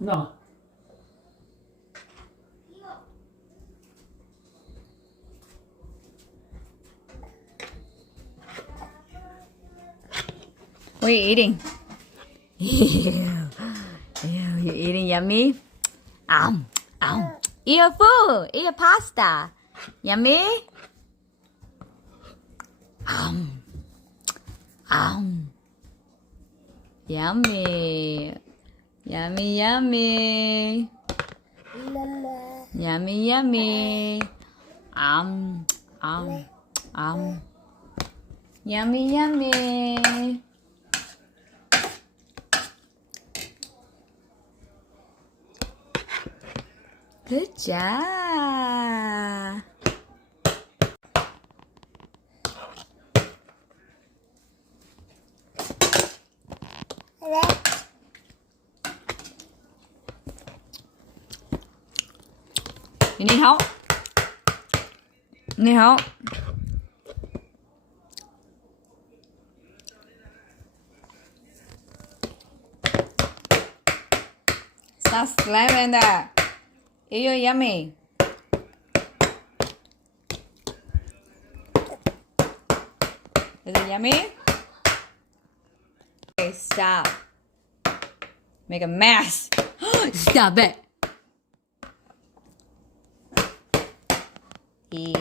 No. What are you eating? Ew. Ew, you eating yummy? Ow. Eat your food. Eat your pasta. Yummy? Yummy. Yummy, yummy. Yummy, yummy. Yummy, yummy. Good job. You need help? Need help? Stop slamming that. Eat your yummy. Is it yummy? Okay, stop. Make a mess. Stop it. Eat